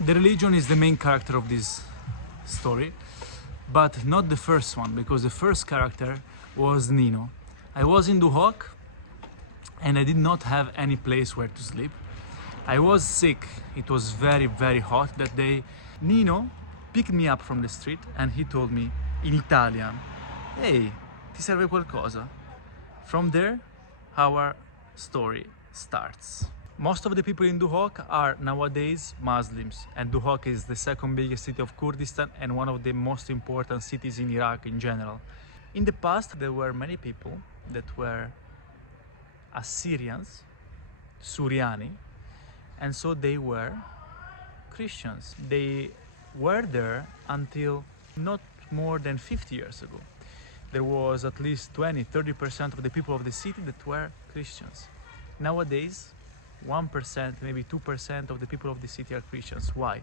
The religion is the main character of this story, but not the first one, because the first character was Nino. I was in Duhok and I did not have any place where to sleep. I was sick, it was very, very hot that day. Nino picked me up from the street and he told me in Italian, "Hey, ti serve qualcosa?" From there, our story starts. Most of the people in Duhok are nowadays Muslims, and Duhok is the second biggest city of Kurdistan and one of the most important cities in Iraq in general. In the past, there were many people that were Assyrians, Suriani, and so they were Christians. They were there until not more than 50 years ago. There was at least 20-30% of the people of the city that were Christians. Nowadays, 1%, maybe 2% of the people of the city are Christians. Why?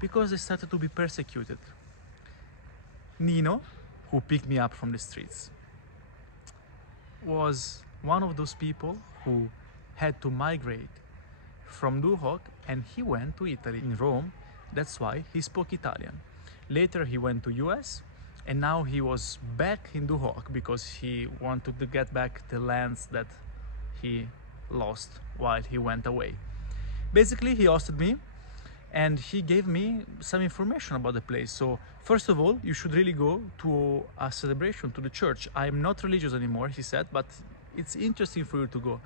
Because they started to be persecuted. Nino, who picked me up from the streets, was one of those people who had to migrate from Duhok, and he went to Italy, in Rome. That's why he spoke Italian. Later he went to US, and now he was back in Duhok because he wanted to get back the lands that he lost while he went away. Basically, he hosted me and he gave me some information about the place. So first of all, you should really go to a celebration, to the church. I'm not religious anymore, he said, but it's interesting for you to go.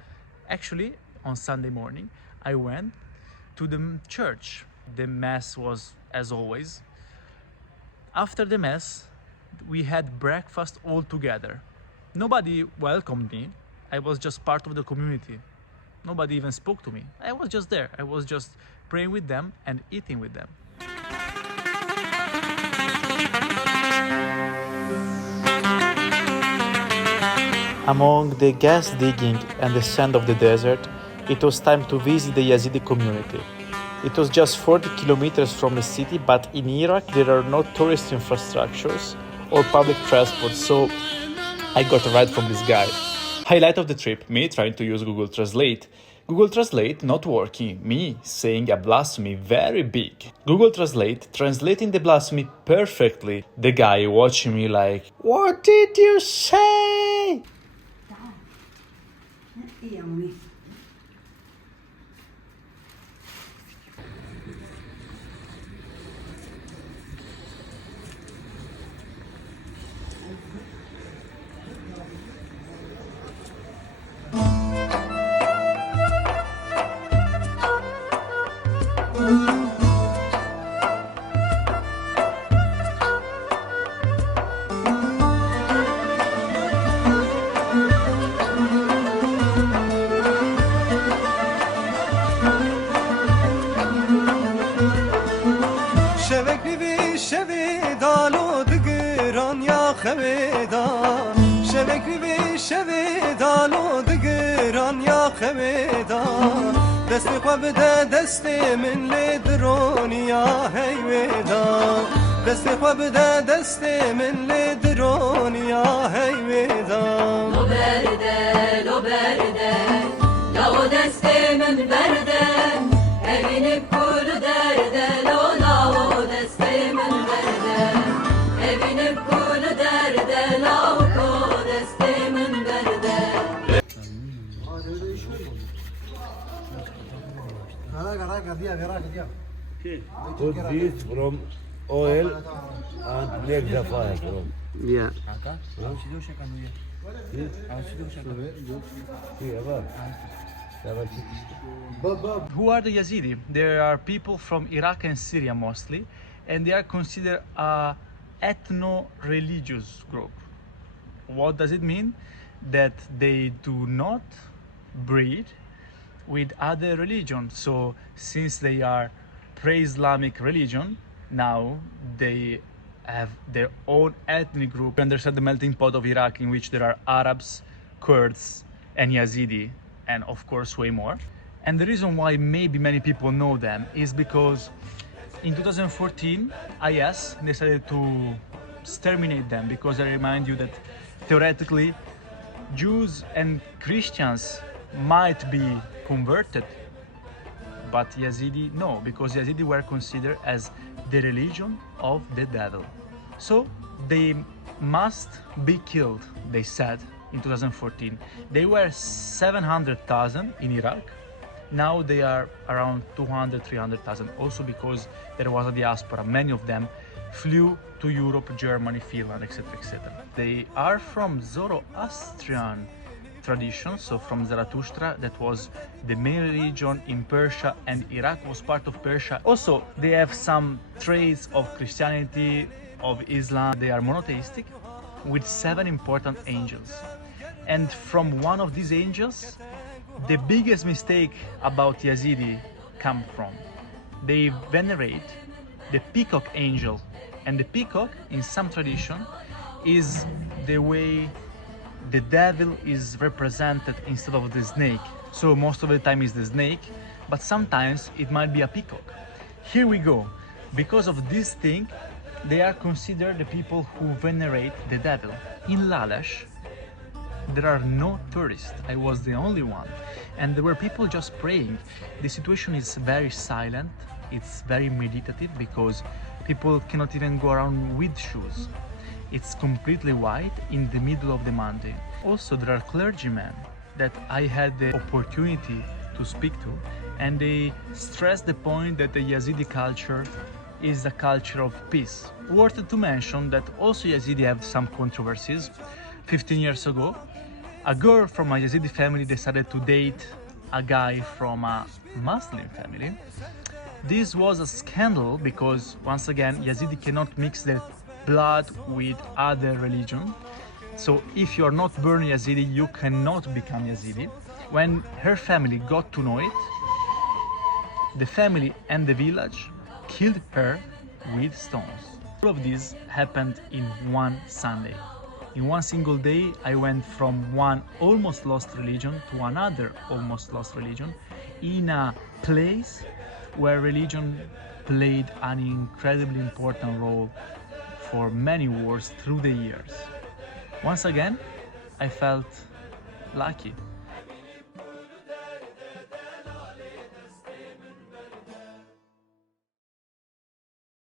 Actually, on Sunday morning, I went to the church. The mass was, as always. After the mass, we had breakfast all together. Nobody welcomed me. I was just part of the community. Nobody even spoke to me. I was just there. I was just praying with them and eating with them. Among the gas digging and the sand of the desert, it was time to visit the Yazidi community. It was just 40 kilometers from the city, but in Iraq there are no tourist infrastructures or public transport, so I got a ride from this guy. Highlight of the trip, me trying to use Google Translate. Google Translate not working, me saying a blasphemy very big. Google Translate translating the blasphemy perfectly. The guy watching me like, "What did you say?" دستی خواه بده دستی من لدرونی یا هیویدا دستی خواه بده دستی من لدرونی یا هیویدا لو برده لو دستی من برده evini kul derde لو دستی من برده evini kul derde لو دستی من برده Put this from oil and make the fire from. Yeah. Who are the Yazidi? They are people from Iraq and Syria mostly, and they are considered a ethno-religious group. What does it mean? That they do not breed with other religions. So since they are pre-Islamic religion, now they have their own ethnic group. You understand the melting pot of Iraq, in which there are Arabs, Kurds, and Yazidi, and of course way more. And the reason why maybe many people know them is because in 2014, IS decided to exterminate them, because I remind you that theoretically Jews and Christians might be converted but Yazidi no, because Yazidi were considered as the religion of the devil. So they must be killed, they said in 2014. They were 700,000 in Iraq. Now they are around 200, 300,000, also because there was a diaspora. Many of them flew to Europe, Germany, Finland, etc., etc. They are from Zoroastrian tradition, so from Zarathustra, that was the main religion in Persia, and Iraq was part of Persia. Also, they have some traits of Christianity, of Islam. They are monotheistic with 7 important angels. And from one of these angels, the biggest mistake about Yazidi come from. They venerate the Peacock Angel, and the peacock in some tradition is the way the devil is represented instead of the snake. So most of the time is the snake, but sometimes it might be a peacock. Here we go. Because of this thing, they are considered the people who venerate the devil. In Lalash, there are no tourists. I was the only one. And there were people just praying. The situation is very silent. It's very meditative because people cannot even go around with shoes. It's completely white in the middle of the mountain. Also, there are clergymen that I had the opportunity to speak to, and they stress the point that the Yazidi culture is a culture of peace. Worth to mention that also Yazidi have some controversies. 15 years ago, a girl from a Yazidi family decided to date a guy from a Muslim family. This was a scandal because, once again, Yazidi cannot mix their blood with other religion. So if you are not born Yazidi, you cannot become Yazidi. When her family got to know it, the family and the village killed her with stones. All of this happened in one Sunday. In one single day, I went from one almost lost religion to another almost lost religion in a place where religion played an incredibly important role for many wars through the years. Once again, I felt lucky.